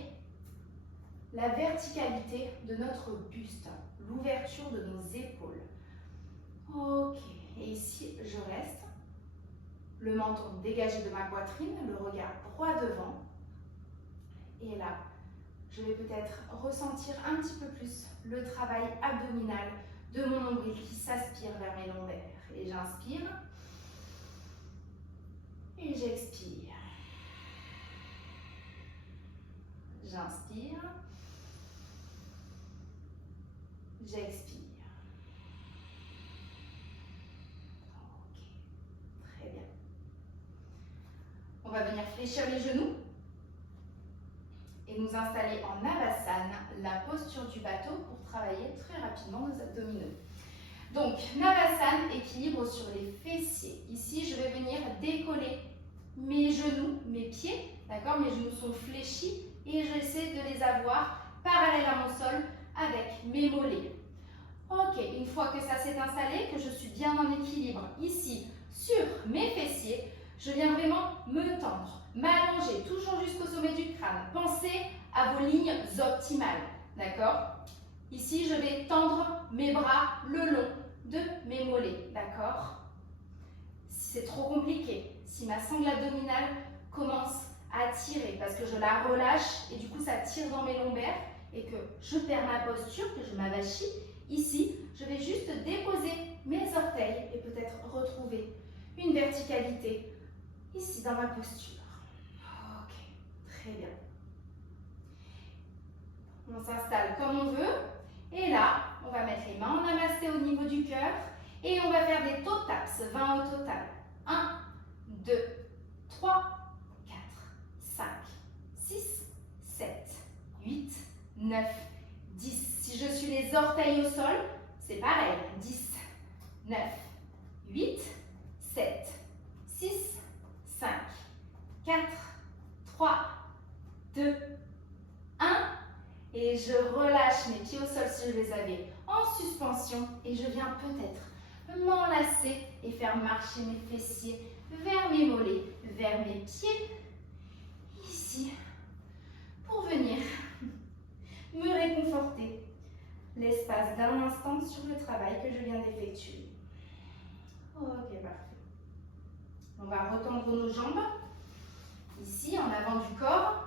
la verticalité de notre buste, l'ouverture de nos épaules. Ok, et ici, je reste. Le menton dégagé de ma poitrine, le regard droit devant. Et là, je vais peut-être ressentir un petit peu plus le travail abdominal de mon nombril qui s'aspire vers mes lombaires. Et j'inspire. Et j'expire. J'inspire. J'expire. Ok, très bien. On va venir fléchir les genoux et nous installer en Navasana, la posture du bateau pour travailler très rapidement nos abdominaux. Donc, Navasana, équilibre sur les fessiers. Ici, je vais venir décoller mes genoux, mes pieds, d'accord? Mes genoux sont fléchis et j'essaie de les avoir parallèles à mon sol avec mes mollets. Ok, une fois que ça s'est installé, que je suis bien en équilibre ici sur mes fessiers, je viens vraiment me tendre, m'allonger toujours jusqu'au sommet du crâne. Pensez à vos lignes optimales, d'accord? Ici, je vais tendre mes bras le long de mes mollets, d'accord? Si c'est trop compliqué, si ma sangle abdominale commence à tirer parce que je la relâche et du coup ça tire dans mes lombaires et que je perds ma posture, que je m'avachis, ici, je vais juste déposer mes orteils et peut-être retrouver une verticalité ici dans ma posture. Ok, très bien. On s'installe comme on veut. Et là, on va mettre les mains en namasté au niveau du cœur et on va faire des toe taps, 20 au total. 1, 2, 3, 4, 5, 6, 7, 8, 9, 10. Si je suis les orteils au sol, c'est pareil. 10, 9, 8, 7, 6, 5, 4, 3, 2, 1. Et je relâche mes pieds au sol si je les avais en suspension. Et je viens peut-être m'enlacer et faire marcher mes fessiers vers mes mollets, vers mes pieds, ici, pour venir me réconforter l'espace d'un instant sur le travail que je viens d'effectuer. Ok, parfait. On va retendre nos jambes, ici, en avant du corps.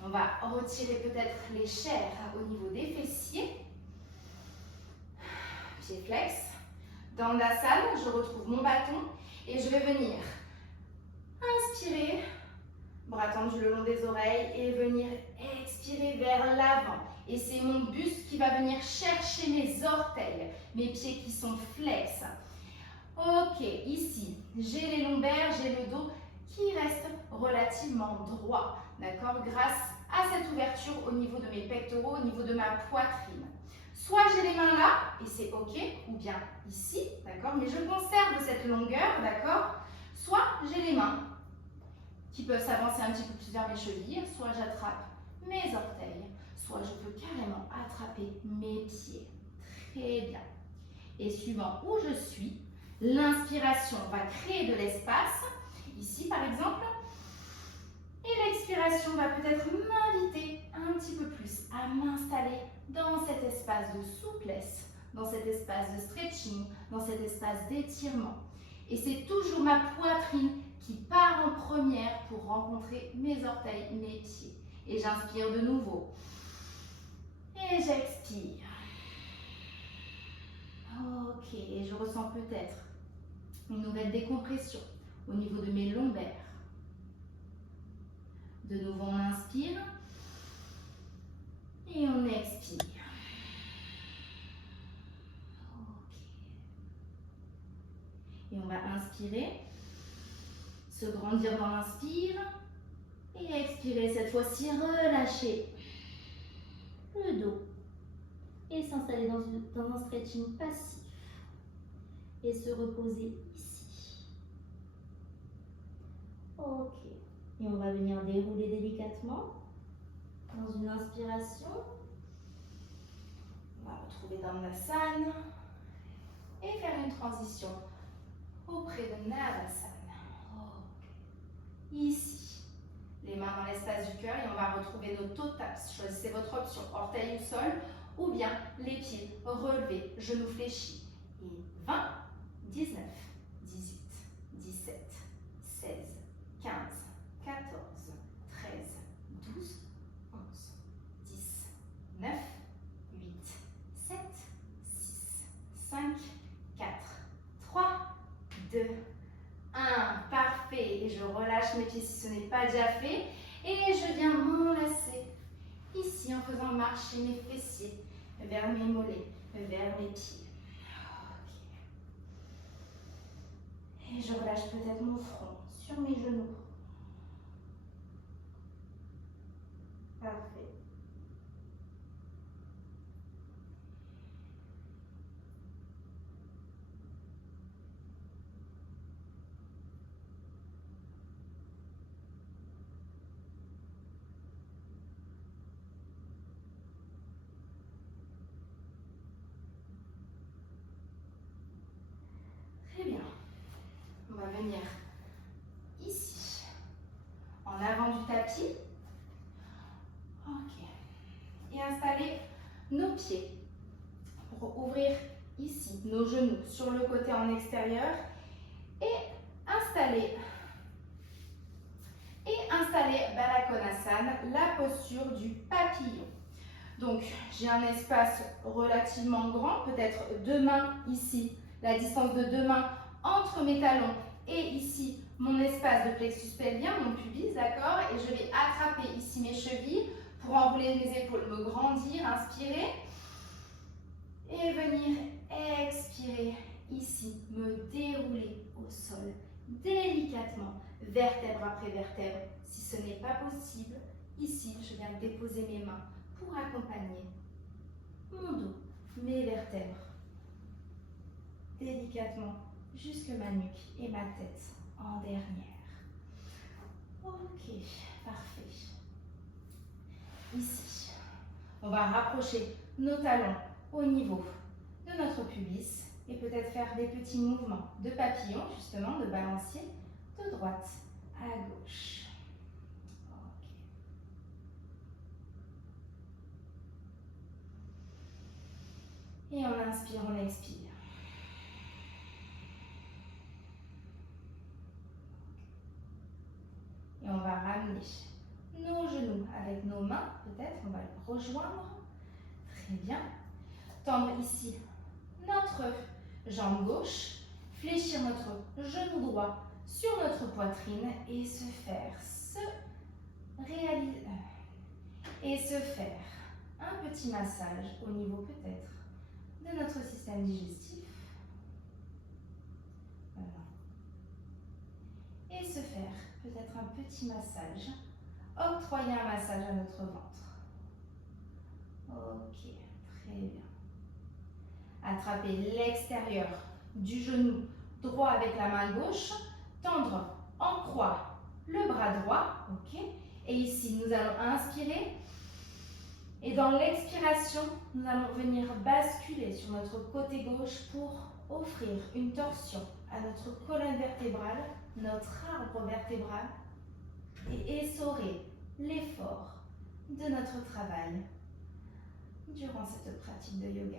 On va retirer peut-être les chairs au niveau des fessiers. Pieds flex. Dandasana, je retrouve mon bâton et je vais venir inspirer, bras tendus le long des oreilles et venir expirer vers l'avant. Et c'est mon buste qui va venir chercher mes orteils, mes pieds qui sont flex. Ok, ici, j'ai les lombaires, j'ai le dos qui reste relativement droit, d'accord, grâce à cette ouverture au niveau de mes pectoraux, au niveau de ma poitrine. Soit j'ai les mains là, et c'est ok, ou bien ici, d'accord, mais je conserve cette longueur, d'accord. Soit j'ai les mains qui peuvent s'avancer un petit peu plus vers mes chevilles, soit j'attrape mes orteils, soit je peux carrément attraper mes pieds. Très bien. Et suivant où je suis, l'inspiration va créer de l'espace, ici par exemple, et l'expiration va peut-être m'inviter un petit peu plus à m'installer dans cet espace de souplesse, dans cet espace de stretching, dans cet espace d'étirement. Et c'est toujours ma poitrine qui part en première pour rencontrer mes orteils, mes pieds. Et j'inspire de nouveau. Et j'expire. Ok, et je ressens peut-être une nouvelle décompression au niveau de mes lombaires. De nouveau, on inspire et on expire. Ok. Et on va inspirer, se grandir dans l'inspire et expirer. Cette fois-ci, relâcher le dos et s'installer dans un stretching passif et se reposer ici. Ok. Et on va venir dérouler délicatement dans une inspiration. On va retrouver Dandasana et faire une transition auprès de Navasana. Okay. Ici, les mains dans l'espace du cœur et on va retrouver nos toe taps. Choisissez votre option, orteil au sol ou bien les pieds relevés, genoux fléchis. Et 20, 19, 18, 17, 16, 15, 14, 13, 12, 11, 10, 9, 8, 7, 6, 5, 4, 3, 2, 1. Parfait. Et je relâche mes pieds si ce n'est pas déjà fait. Et je viens m'enlacer ici en faisant marcher mes fessiers vers mes mollets, vers mes pieds. Okay. Et je relâche peut-être mon front sur mes genoux. Parfait. Très bien. On va venir ici, en avant du tapis. Ok. Et installer nos pieds pour ouvrir ici nos genoux sur le côté en extérieur et installer Baddha Konasana, la posture du papillon. Donc j'ai un espace relativement grand, peut-être 2 mains ici, la distance de 2 mains entre mes talons et ici mon espace de plexus pelvien, mon pubis, d'accord, et je vais attraper ici mes chevilles pour enrouler mes épaules, me grandir, inspirer et venir expirer ici, me dérouler au sol délicatement, vertèbre après vertèbre. Si ce n'est pas possible, ici je viens déposer mes mains pour accompagner mon dos, mes vertèbres délicatement jusque ma nuque et ma tête en dernière. Ok, parfait. Ici, on va rapprocher nos talons au niveau de notre pubis et peut-être faire des petits mouvements de papillon, justement, de balancier, de droite à gauche. Okay. Et on inspire, on expire. Et on va ramener nos genoux avec nos mains, peut-être, on va les rejoindre. Très bien. Tendre ici notre jambe gauche, fléchir notre genou droit sur notre poitrine et se faire un petit massage au niveau peut-être de notre système digestif. Voilà. Et se faire peut-être un petit massage, octroyer un massage à notre ventre. Ok, très bien. Attraper l'extérieur du genou droit avec la main gauche, tendre en croix le bras droit, ok. Et ici, nous allons inspirer. Et dans l'expiration, nous allons venir basculer sur notre côté gauche pour offrir une torsion à notre colonne vertébrale, notre arbre vertébral et essorer l'effort de notre travail durant cette pratique de yoga.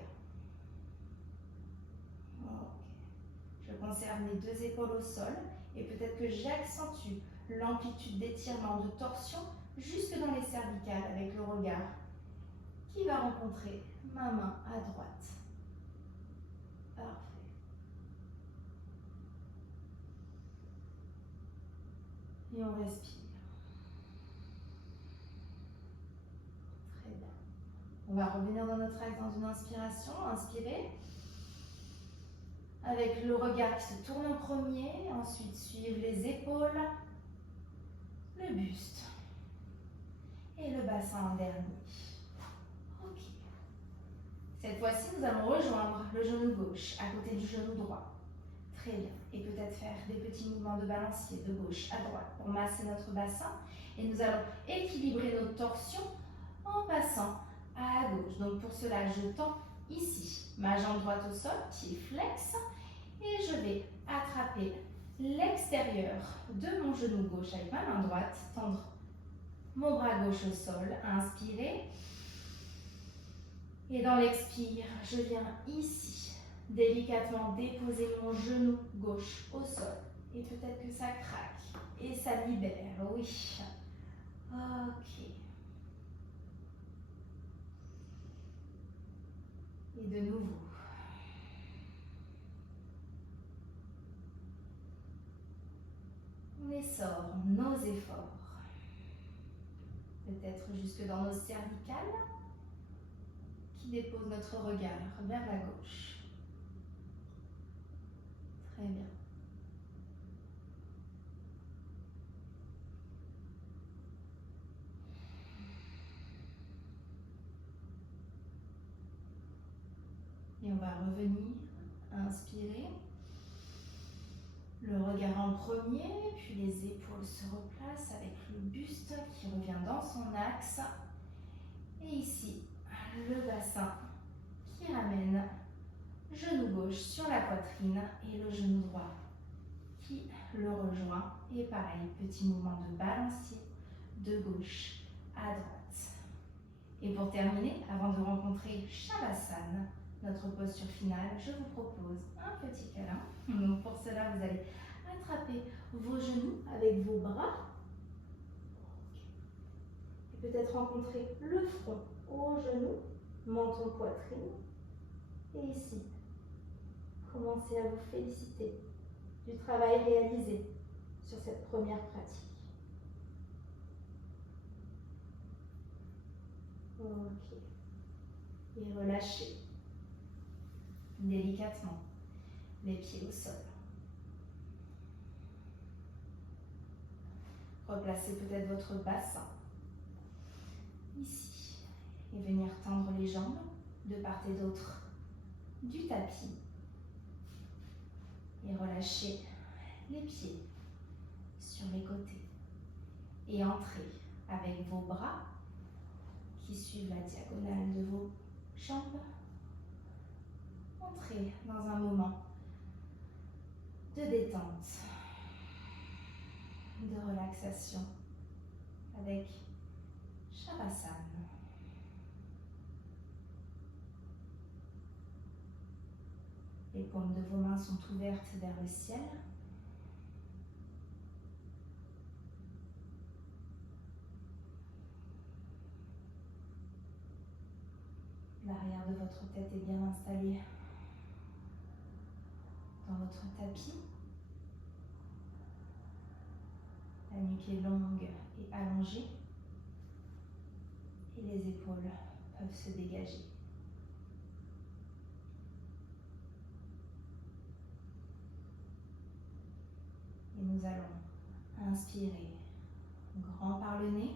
Okay. Je conserve mes deux épaules au sol et peut-être que j'accentue l'amplitude d'étirement de torsion jusque dans les cervicales avec le regard qui va rencontrer ma main à droite. Parfait. Et on respire. Très bien. On va revenir dans notre axe dans une inspiration. Inspirez. Avec le regard qui se tourne en premier. Ensuite, suivre les épaules, le buste et le bassin en dernier. Ok. Cette fois-ci, nous allons rejoindre le genou gauche à côté du genou droit. Très bien. Et peut-être faire des petits mouvements de balancier de gauche à droite pour masser notre bassin. Et nous allons équilibrer notre torsion en passant à gauche. Donc pour cela, je tends ici ma jambe droite au sol, pied flex. Et je vais attraper l'extérieur de mon genou gauche avec ma main droite. Tendre mon bras gauche au sol. Inspirez. Et dans l'expire, je viens ici délicatement déposer mon genou gauche au sol. Et peut-être que ça craque et ça libère, oui. Ok. Et de nouveau. On essore nos efforts. Peut-être jusque dans nos cervicales qui déposent notre regard vers la gauche. Très bien. Et on va revenir, inspirer. Le regard en premier, puis les épaules se replacent avec le buste qui revient dans son axe. Et ici, le bassin qui ramène genou gauche sur la poitrine et le genou droit qui le rejoint. Et pareil, petit mouvement de balancier de gauche à droite. Et pour terminer, avant de rencontrer Shavasana, notre posture finale, je vous propose un petit câlin. Donc pour cela, vous allez attraper vos genoux avec vos bras. Et peut-être rencontrer le front au genou, menton, poitrine. Et ici, commencez à vous féliciter du travail réalisé sur cette première pratique. Ok. Et relâchez délicatement les pieds au sol. Replacez peut-être votre bassin ici et venir tendre les jambes de part et d'autre du tapis et relâchez les pieds sur les côtés et entrez avec vos bras qui suivent la diagonale de vos jambes. Entrez dans un moment de détente, de relaxation avec Shavasana. Les paumes de vos mains sont ouvertes vers le ciel. L'arrière de votre tête est bien installé dans votre tapis. La nuque est longue et allongée. Et les épaules peuvent se dégager. Et nous allons inspirer grand par le nez.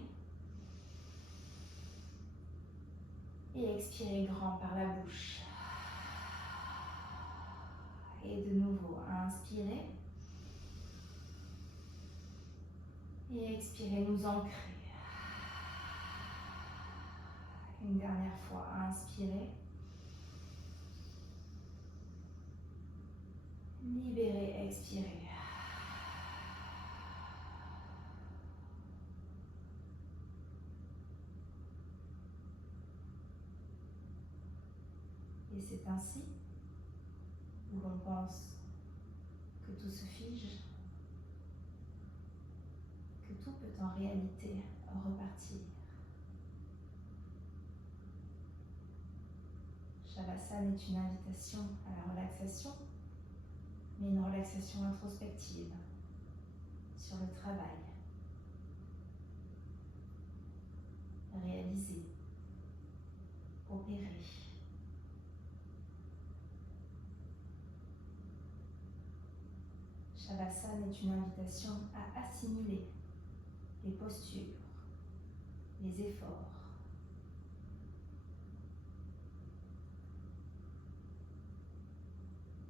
Et expirer grand par la bouche. Et de nouveau, inspirer. Et expirer, nous ancrer. Une dernière fois, inspirer. Libérer, expirer. Et c'est ainsi où l'on pense que tout se fige, que tout peut en réalité repartir. Shavasana est une invitation à la relaxation, mais une relaxation introspective sur le travail réalisé, opéré. Shavasana est une invitation à assimiler les postures, les efforts.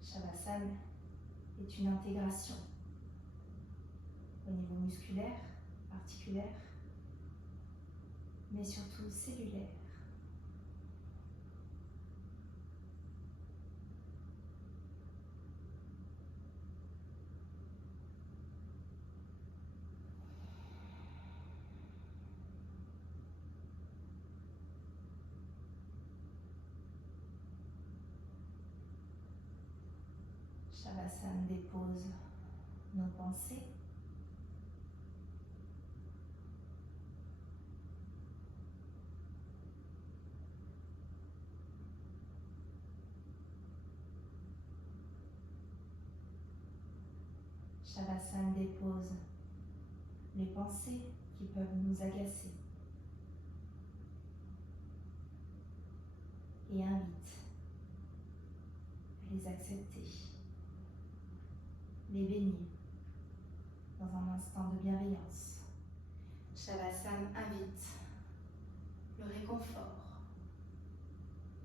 Shavasana est une intégration au niveau musculaire, articulaire, mais surtout cellulaire. Shavasana dépose nos pensées. Shavasana dépose les pensées qui peuvent nous agacer et invite à les accepter, les bénir dans un instant de bienveillance. Shavasana invite le réconfort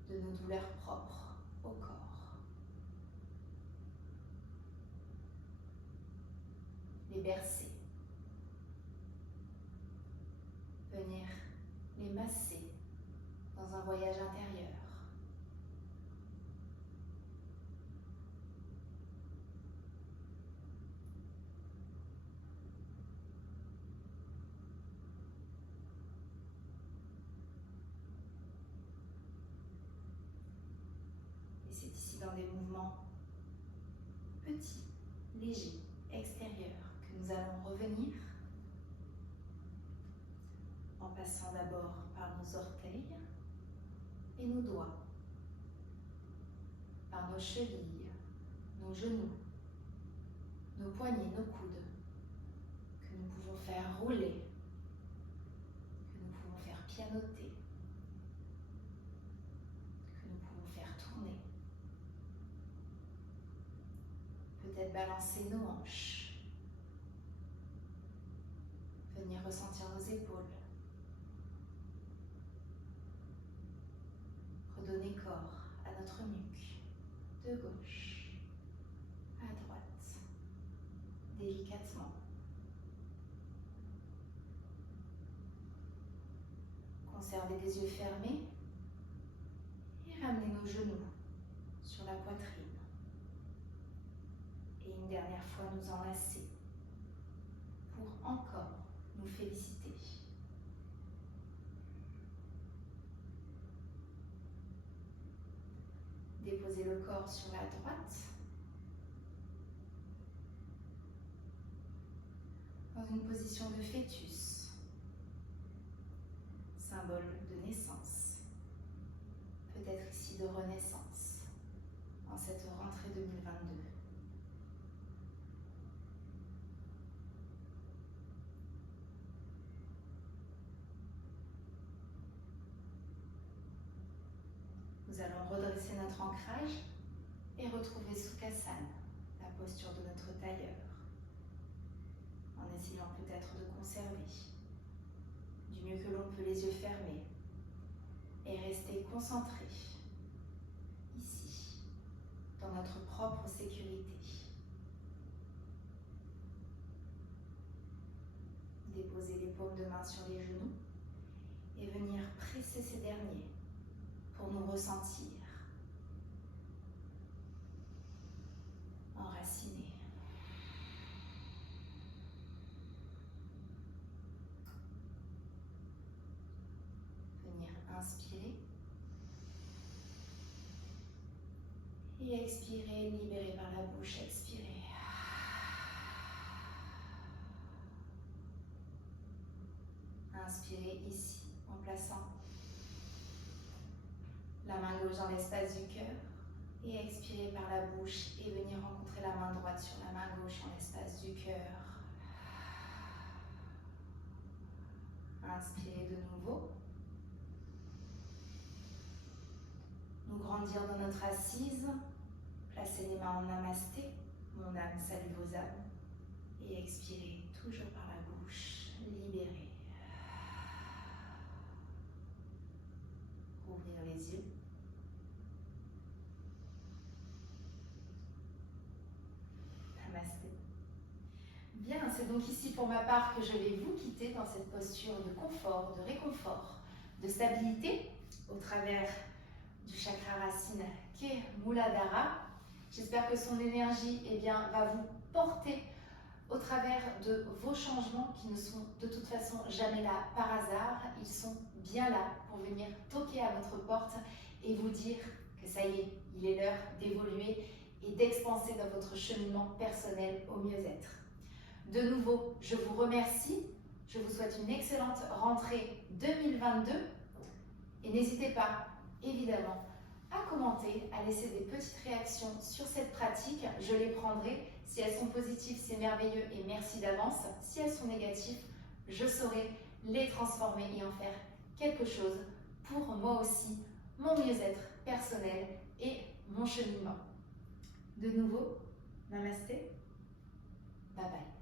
de nos douleurs propres au corps. Les bercer, venir les masser dans un voyage intérieur. Et c'est ici dans des mouvements petits, légers, extérieurs, que nous allons revenir en passant d'abord par nos orteils et nos doigts, par nos chevilles, nos genoux, nos poignets, nos coudes, que nous pouvons faire rouler, que nous pouvons faire pianoter, que nous pouvons faire tourner. Peut-être balancer nos hanches, venir ressentir nos épaules, redonner corps à notre nuque, de gauche à droite, délicatement. Conserver les yeux fermés et ramener nos genoux sur la poitrine. Et une dernière fois nous enlacer pour encore nous féliciter. Déposer le corps sur la droite dans une position de fœtus, symbole de naissance, peut-être ici de renaissance en cette rentrée 2022. Nous allons redresser notre ancrage et retrouver Sukhasana, la posture de notre tailleur, en essayant peut-être de conserver du mieux que l'on peut les yeux fermés et rester concentré ici, dans notre propre sécurité. Déposer les paumes de main sur les genoux et venir presser ces derniers pour nous ressentir enracinés. Venir inspirer et expirer, libérer par la bouche, expirer. Inspirez ici en plaçant la main gauche dans l'espace du cœur et expirez par la bouche et venir rencontrer la main droite sur la main gauche en l'espace du cœur. Inspirez de nouveau. Nous grandir dans notre assise. Placez les mains en namasté. Mon âme salue vos âmes. Et expirez toujours par la bouche. Libérez. Ouvrir les yeux. Namasté. Bien, c'est donc ici pour ma part que je vais vous quitter dans cette posture de confort, de réconfort, de stabilité au travers du chakra racine qu'est Muladhara. J'espère que son énergie va vous porter au travers de vos changements qui ne sont de toute façon jamais là par hasard. Ils sont bien là pour venir toquer à votre porte et vous dire que ça y est, il est l'heure d'évoluer et d'expanser dans votre cheminement personnel au mieux-être. De nouveau, je vous remercie. Je vous souhaite une excellente rentrée 2022 et n'hésitez pas, évidemment, à commenter, à laisser des petites réactions sur cette pratique. Je les prendrai. Si elles sont positives, c'est merveilleux et merci d'avance. Si elles sont négatives, je saurai les transformer et en faire quelque chose pour moi aussi, mon mieux-être personnel et mon cheminement. De nouveau, namasté, bye bye.